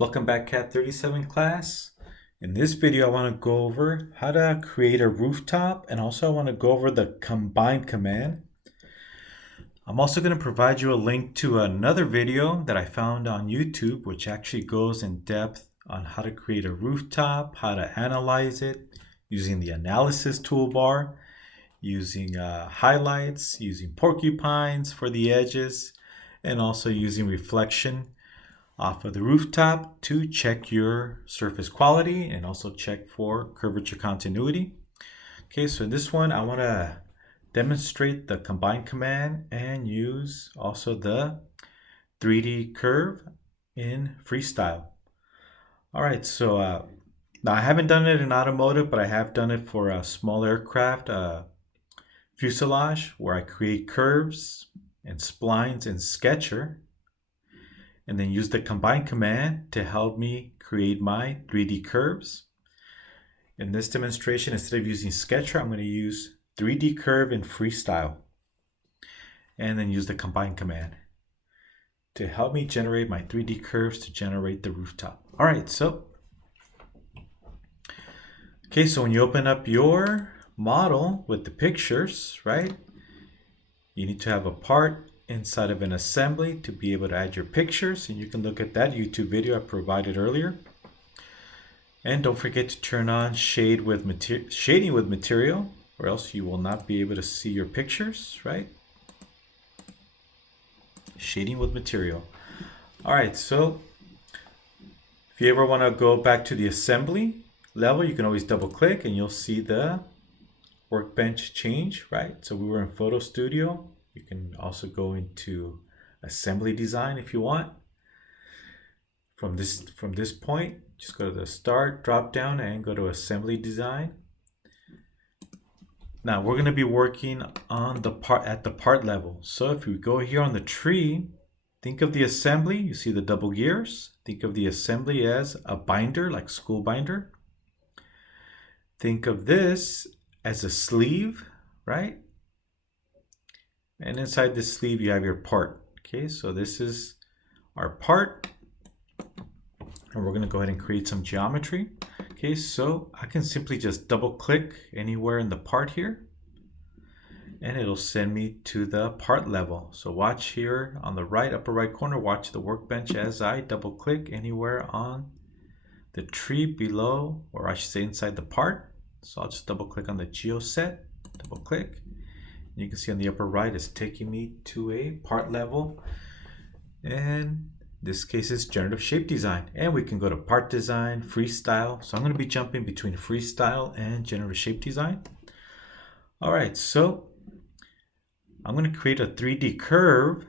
Welcome back, Cat 37 class. In this video, I want to go over how to create a rooftop, and also I want to go over the combine command. I'm also going to provide you a link to another video that I found on YouTube, which actually goes in depth on how to create a rooftop, how to analyze it using the analysis toolbar, using highlights, using porcupines for the edges, and also using reflection off of the rooftop to check your surface quality and also check for curvature continuity. Okay, so in this one, I want to demonstrate the combine command and use also the 3D curve in freestyle. All right, so now I haven't done it in automotive, but I have done it for a small aircraft fuselage where I create curves and splines in Sketcher, and then use the combine command to help me create my 3D curves. In this demonstration, instead of using Sketcher, I'm going to use 3D curve in freestyle, and then use the combine command to help me generate my 3D curves to generate the rooftop. All right, so when you open up your model with the pictures, right, you need to have a part inside of an assembly to be able to add your pictures, and you can look at that YouTube video I provided earlier. And don't forget to turn on shading with material, or else you will not be able to see your pictures, right? Shading with material. All right, so if you ever want to go back to the assembly level, you can always double click and you'll see the workbench change, right? So we were in Photo Studio. You can also go into assembly design if you want. From this point, just go to the start drop down and go to assembly design. Now we're going to be working on the part at the part level. So if we go here on the tree, think of the assembly, you see the double gears. Think of the assembly as a binder, like school binder. Think of this as a sleeve, right? And inside the sleeve, you have your part. Okay, so this is our part. And we're going to go ahead and create some geometry. Okay, so I can simply just double click anywhere in the part here, and it'll send me to the part level. So watch here on the right, upper right corner, watch the workbench as I double click anywhere on the tree below, or I should say inside the part. So I'll just double click on the geoset, double click. You can see on the upper right, it's taking me to a part level. And this case is generative shape design. And we can go to part design, freestyle. So I'm going to be jumping between freestyle and generative shape design. All right, so I'm going to create a 3D curve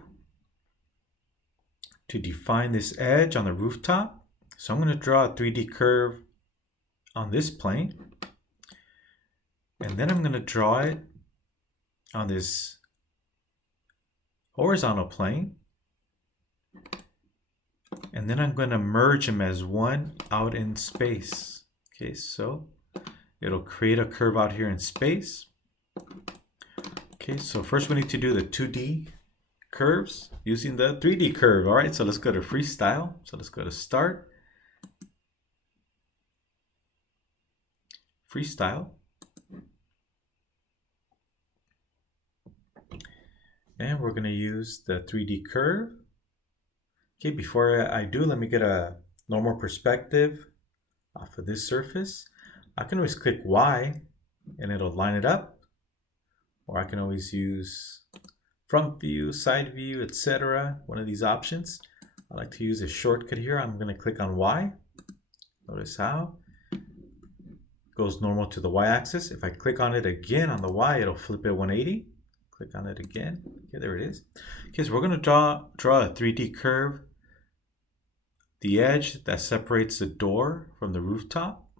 to define this edge on the rooftop. So I'm going to draw a 3D curve on this plane. And then I'm going to draw it on this horizontal plane, and then I'm going to merge them as one out in space. Okay, so it'll create a curve out here in space. Okay, so first we need to do the 2D curves using the 3D curve. All right, so let's go to freestyle. So let's go to start, freestyle. And we're going to use the 3D curve. Okay, before I do, let me get a normal perspective off of this surface. I can always click Y and it'll line it up. Or I can always use front view, side view, etc. One of these options. I like to use a shortcut here. I'm going to click on Y. Notice how it goes normal to the Y axis. If I click on it again on the Y, it'll flip it 180. Click on it again. Okay, there it is. Okay, so we're going to draw a 3D curve. The edge that separates the door from the rooftop.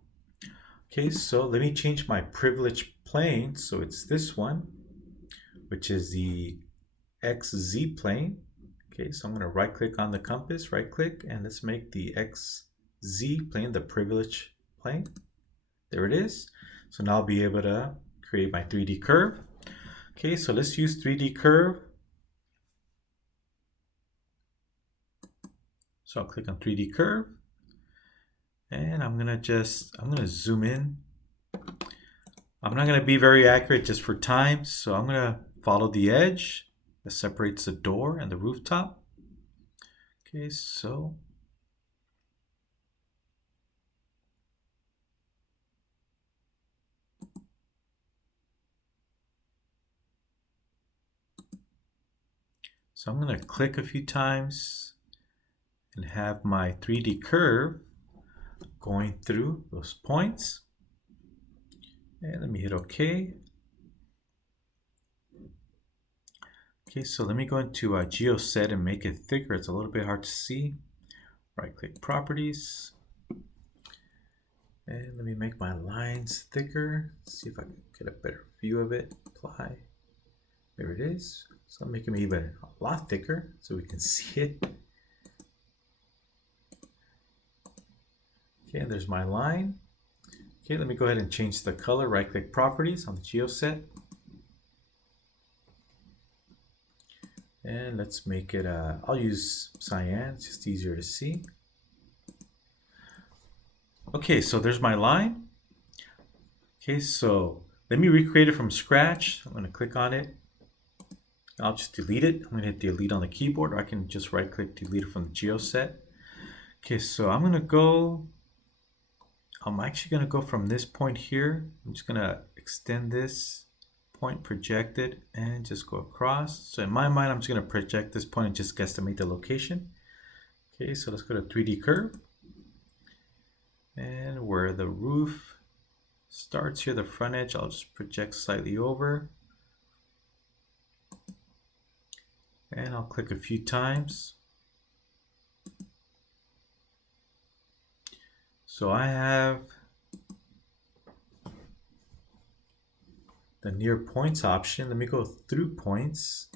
Okay, so let me change my privilege plane. So it's this one, which is the XZ plane. Okay, so I'm going to right click on the compass, right click, and let's make the XZ plane the privilege plane. There it is. So now I'll be able to create my 3D curve. Okay, so let's use 3D curve. So I'll click on 3D curve. And I'm gonna zoom in. I'm not gonna be very accurate just for time, so I'm gonna follow the edge that separates the door and the rooftop. Okay, so I'm gonna click a few times and have my 3D curve going through those points. And let me hit OK. Okay, so let me go into GeoSet and make it thicker. It's a little bit hard to see. Right click Properties. And let me make my lines thicker. See if I can get a better view of it. Apply. There it is. So I'm making it even a lot thicker so we can see it. Okay, and there's my line. Okay, let me go ahead and change the color. Right click Properties on the GeoSet. And let's make it, I'll use cyan, it's just easier to see. Okay, so there's my line. Okay, so let me recreate it from scratch. I'm gonna click on it. I'll just delete it. I'm gonna hit delete on the keyboard, or I can just right click delete it from the GeoSet. Okay, so I'm actually gonna go from this point here. I'm just gonna extend this point projected and just go across. So in my mind, I'm just gonna project this point and just guesstimate the location. Okay, so let's go to 3D curve. And where the roof starts here, the front edge, I'll just project slightly over. And I'll click a few times. So I have the near points option. Let me go through points.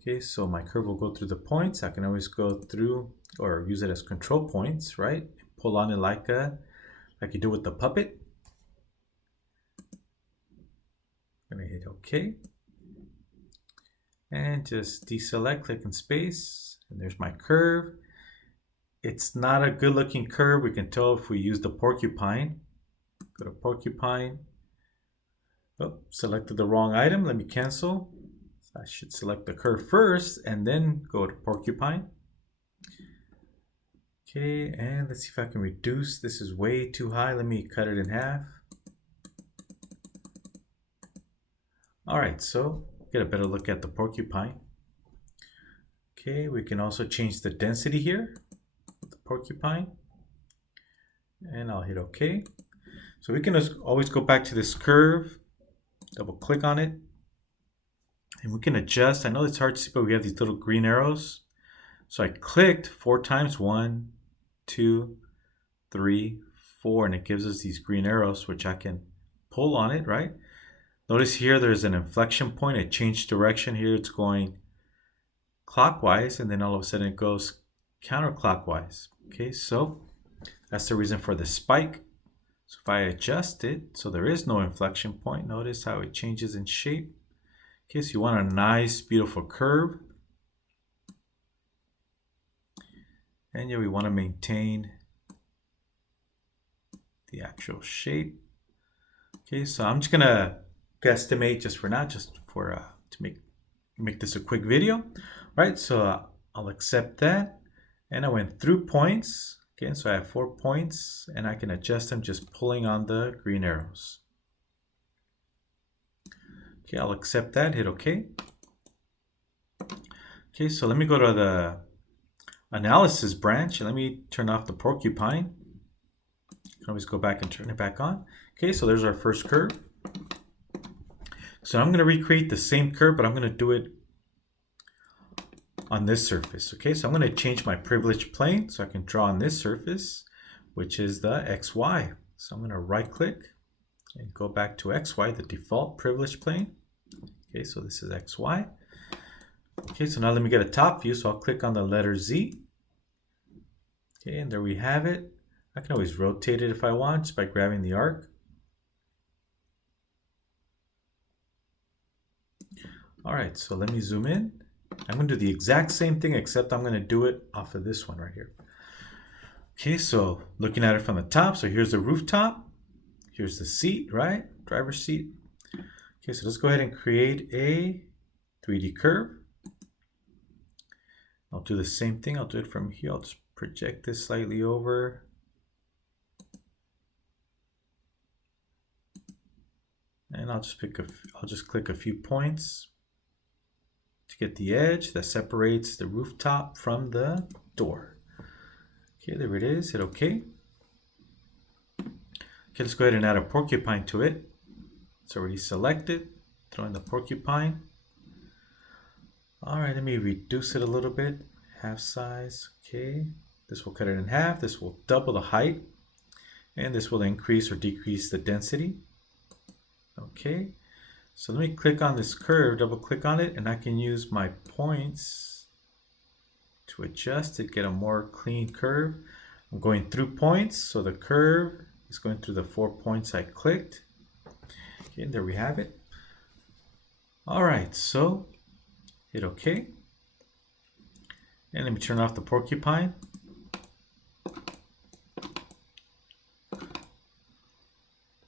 Okay, so my curve will go through the points. I can always go through or use it as control points, right? Pull on it like you do with the puppet. I'm gonna hit OK. And just deselect, click in space, and there's my curve. It's not a good looking curve. We can tell if we use the porcupine. Go to porcupine. Oh, selected the wrong item. Let me cancel. So I should select the curve first and then go to porcupine. Okay, and let's see if I can reduce. This is way too high. Let me cut it in half. All right, so get a better look at the porcupine. Okay, we can also change the density here with the porcupine. And I'll hit OK. So we can always go back to this curve, double click on it, and we can adjust. I know it's hard to see, but we have these little green arrows. So I clicked 4 times, 1, 2, 3, 4, and it gives us these green arrows, which I can pull on it, right? Notice here there's an inflection point. It changed direction. Here it's going clockwise, and then all of a sudden it goes counterclockwise. Okay, so that's the reason for the spike. So if I adjust it, so there is no inflection point, notice how it changes in shape. Okay, so you want a nice, beautiful curve. And yeah, we want to maintain the actual shape. Okay, so I'm just gonna guesstimate just for now, just for to make this a quick video, right? So I'll accept that, and I went through points. Okay, so I have 4 points, and I can adjust them just pulling on the green arrows. Okay, I'll accept that, hit OK. Okay, so let me go to the analysis branch, and let me turn off the porcupine. You can always go back and turn it back on. Okay, so there's our first curve. So I'm going to recreate the same curve, but I'm going to do it on this surface. Okay, so I'm going to change my privilege plane so I can draw on this surface, which is the XY. So I'm going to right click and go back to XY, the default privilege plane. Okay, so this is XY. Okay, so now let me get a top view. So I'll click on the letter Z. Okay, and there we have it. I can always rotate it if I want just by grabbing the arc. All right, so let me zoom in. I'm going to do the exact same thing, except I'm going to do it off of this one right here. Okay, so looking at it from the top, so here's the rooftop. Here's the seat, right? Driver's seat. Okay, so let's go ahead and create a 3D curve. I'll do the same thing. I'll do it from here. I'll just project this slightly over. And I'll just click a few points to get the edge that separates the rooftop from the door. Okay, there it is. Hit OK. Okay, let's go ahead and add a porcupine to it. It's already selected. Throw in the porcupine. All right, let me reduce it a little bit. Half size. Okay, this will cut it in half. This will double the height. And this will increase or decrease the density. Okay, so let me click on this curve, double click on it, and I can use my points to adjust it, get a more clean curve. I'm going through points, so the curve is going through the 4 points I clicked. Okay, there we have it. All right, so hit OK. And let me turn off the porcupine.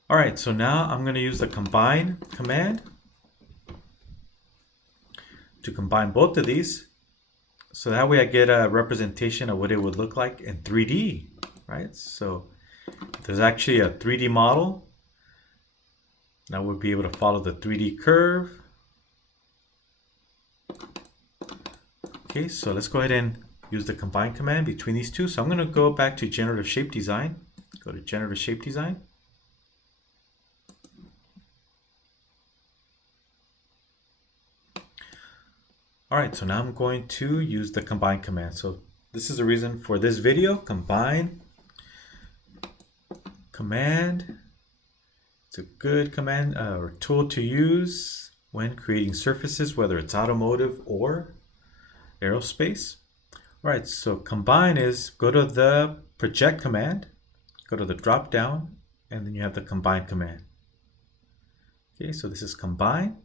All right, so now I'm going to use the combine command to combine both of these. So that way I get a representation of what it would look like in 3D, right? So there's actually a 3D model. Now we'll be able to follow the 3D curve. Okay, so let's go ahead and use the combine command between these two. So I'm going to go back to generative shape design. Go to generative shape design. All right, so now I'm going to use the combine command. So this is the reason for this video, combine command. It's a good command or tool to use when creating surfaces, whether it's automotive or aerospace. All right, so combine is go to the project command, go to the drop down, and then you have the combine command. Okay, so this is combine.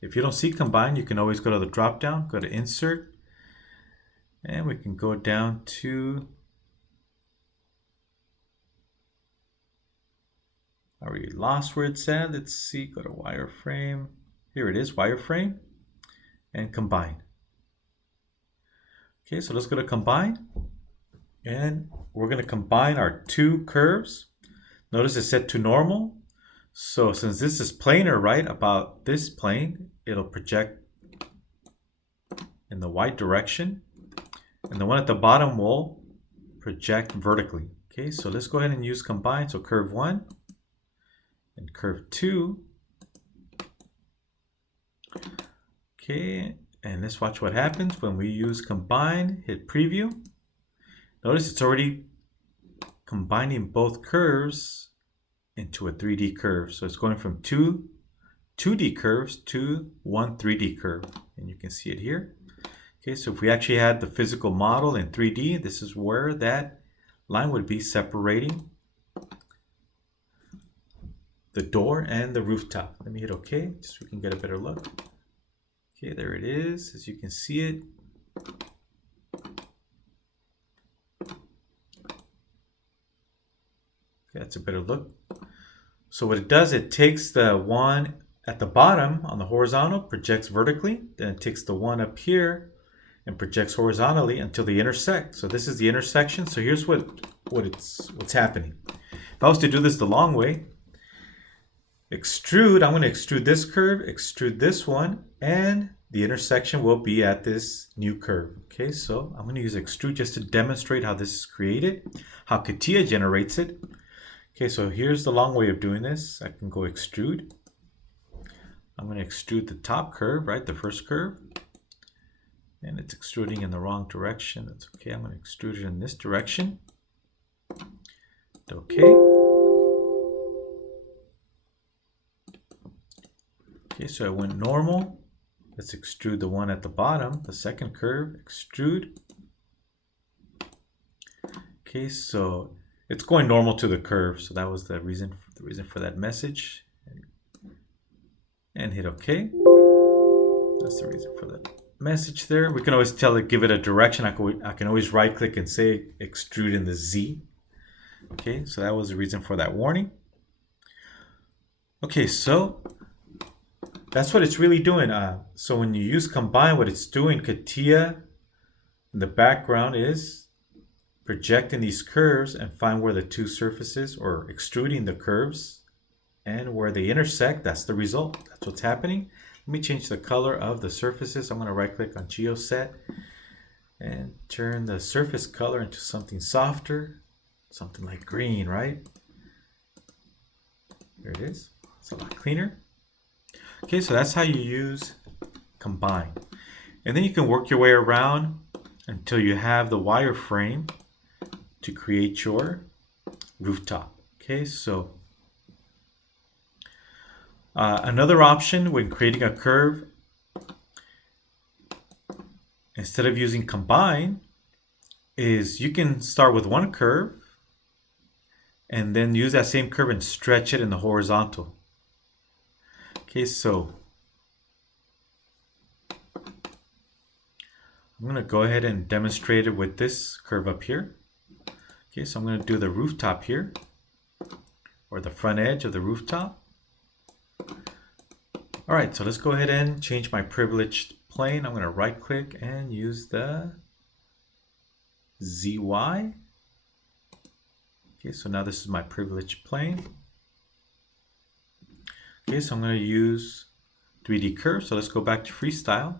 If you don't see combine, you can always go to the drop down, go to insert, and we can go down to, I already lost where it's at. Let's see, go to wireframe. Here it is, wireframe, and combine. Okay, so let's go to combine, and we're going to combine our two curves. Notice it's set to normal. So since this is planar, right, about this plane, it'll project in the y direction. And the one at the bottom will project vertically. Okay, so let's go ahead and use combine. So curve 1 and curve 2. Okay, and let's watch what happens when we use combine, hit preview. Notice it's already combining both curves into a 3D curve. So it's going from two 2D curves to one 3D curve. And you can see it here. Okay, so if we actually had the physical model in 3D, this is where that line would be separating the door and the rooftop. Let me hit OK, just so we can get a better look. Okay, there it is, as you can see it. Okay, that's a better look. So what it does, it takes the one at the bottom on the horizontal, projects vertically, then it takes the one up here and projects horizontally until they intersect. So this is the intersection. So here's what's happening. If I was to do this the long way, extrude, I'm going to extrude this curve, extrude this one, and the intersection will be at this new curve. Okay, so I'm going to use extrude just to demonstrate how this is created, how CATIA generates it. Okay, so here's the long way of doing this. I can go extrude. I'm going to extrude the top curve, right, the first curve. And it's extruding in the wrong direction. That's okay. I'm going to extrude it in this direction. Okay. Okay, so I went normal. Let's extrude the one at the bottom, the second curve, extrude. Okay, so it's going normal to the curve, so that was the reason for that message. And hit OK. That's the reason for that message there. We can always tell it, give it a direction. I can always right click and say extrude in the Z. Okay, so that was the reason for that warning. Okay, so that's what it's really doing. So when you use combine, what it's doing, CATIA in the background is projecting these curves and find where the two surfaces, or extruding the curves, and where they intersect. That's the result. That's what's happening. Let me change the color of the surfaces. I'm going to right click on Geoset and turn the surface color into something softer, something like green, right? There it is. It's a lot cleaner. Okay, so that's how you use combine. And then you can work your way around until you have the wireframe to create your rooftop. Okay, so another option when creating a curve, instead of using combine, is you can start with one curve and then use that same curve and stretch it in the horizontal. Okay, so I'm going to go ahead and demonstrate it with this curve up here. Okay, so I'm going to do the rooftop here, or the front edge of the rooftop. All right, so let's go ahead and change my privileged plane. I'm going to right click and use the ZY. Okay, so now this is my privileged plane. Okay, so I'm going to use 3D curve. So let's go back to freestyle.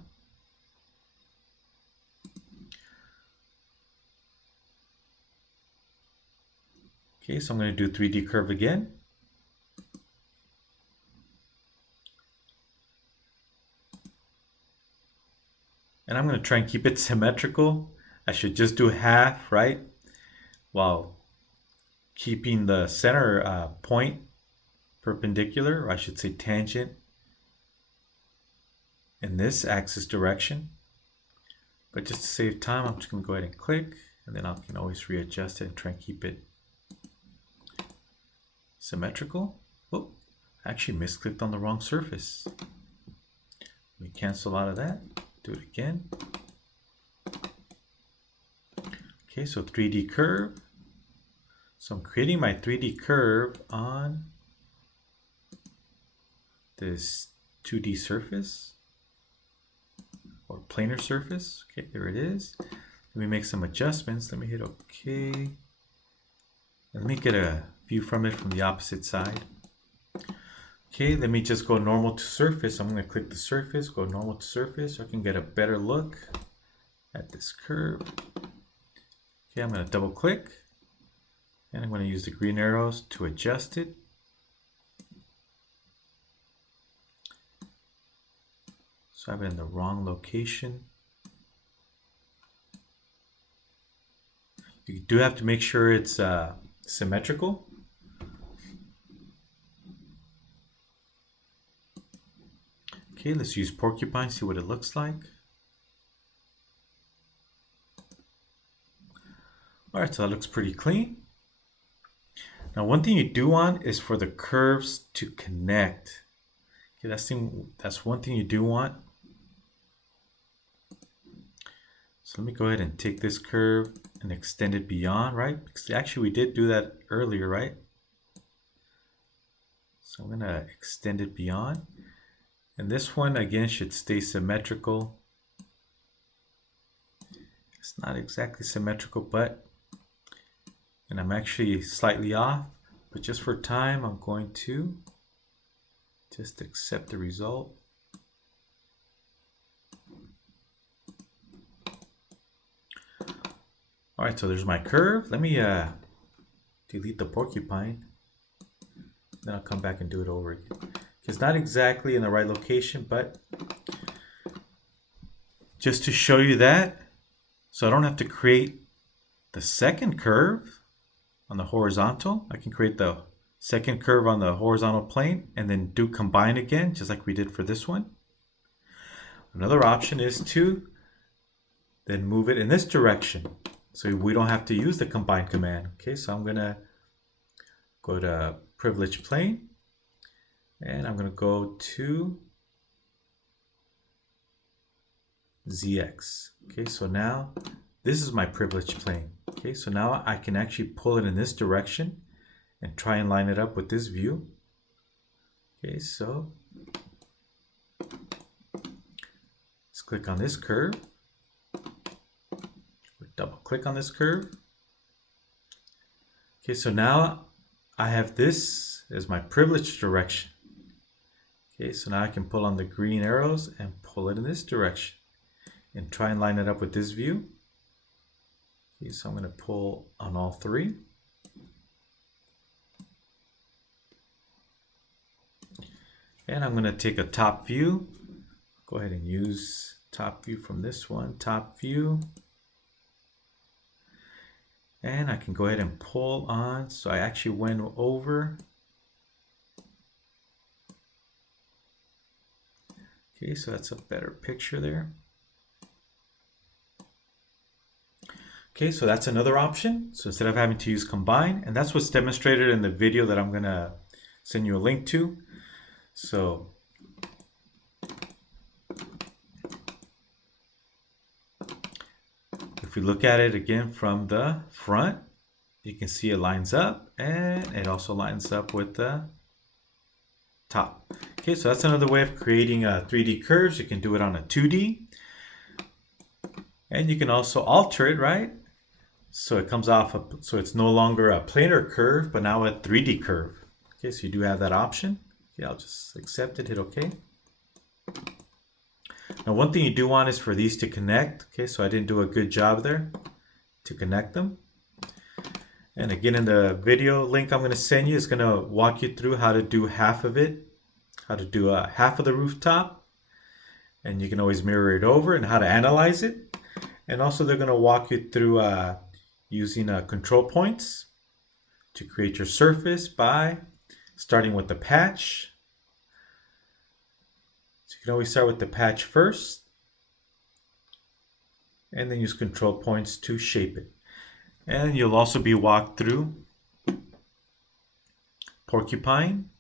Okay, so I'm going to do 3D curve again. And I'm going to try and keep it symmetrical. I should just do half, right? While keeping the center point perpendicular, or I should say tangent, in this axis direction. But just to save time, I'm just going to go ahead and click, and then I can always readjust it and try and keep it symmetrical. Oh, I actually misclicked on the wrong surface. Let me cancel out of that. Do it again. Okay, so 3D curve. So I'm creating my 3D curve on this 2D surface, or planar surface. Okay, there it is. Let me make some adjustments. Let me hit OK. Let me get a view from it from the opposite side. Okay, let me just go normal to surface. I'm going to click the surface, go normal to surface, so I can get a better look at this curve. Okay, I'm going to double click, and I'm going to use the green arrows to adjust it. So I've been in the wrong location. You do have to make sure it's symmetrical. Okay, let's use porcupine, see what it looks like. All right, so that looks pretty clean. Now, one thing you do want is for the curves to connect. Okay, that's one thing you do want. So let me go ahead and take this curve and extend it beyond, right? Because actually we did do that earlier, right? So I'm gonna extend it beyond. And this one, again, should stay symmetrical. It's not exactly symmetrical, but, and I'm actually slightly off, but just for time, I'm going to just accept the result. All right, so there's my curve. Let me delete the porcupine. Then I'll come back and do it over again. It's not exactly in the right location, but just to show you that, so I don't have to create the second curve on the horizontal. I can create the second curve on the horizontal plane and then do combine again, just like we did for this one. Another option is to then move it in this direction, so we don't have to use the combine command. Okay, so I'm gonna go to privilege plane, and I'm going to go to ZX. Okay, so now this is my privilege plane. Okay, so now I can actually pull it in this direction and try and line it up with this view. Okay, so let's click on this curve. Double click on this curve. Okay, so now I have this as my privilege direction. Okay, so now I can pull on the green arrows and pull it in this direction and try and line it up with this view. Okay, so I'm going to pull on all three. And I'm going to take a top view. Go ahead and use top view from this one, top view. And I can go ahead and pull on, so I actually went over. Okay, so that's a better picture there. Okay, so that's another option. So instead of having to use combine, and that's what's demonstrated in the video that I'm gonna send you a link to. So if we look at it again from the front, you can see it lines up and it also lines up with the top. Okay, so that's another way of creating 3D curves. You can do it on a 2D. And you can also alter it, right? So it comes off, so it's no longer a planar curve, but now a 3D curve. Okay, so you do have that option. Okay, I'll just accept it, hit OK. Now one thing you do want is for these to connect. Okay, so I didn't do a good job there to connect them. And again, in the video link I'm going to send you, it's going to walk you through how to do half of it, how to do half of the rooftop. And you can always mirror it over and how to analyze it. And also they're going to walk you through using control points to create your surface by starting with the patch. So you can always start with the patch first and then use control points to shape it. And you'll also be walked through porcupine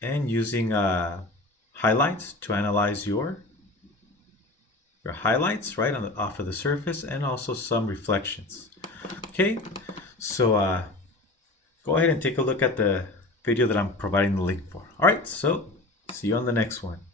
and using highlights to analyze your highlights right on off of the surface, and also some reflections. Okay, so go ahead and take a look at the video that I'm providing the link for. All right, so see you on the next one.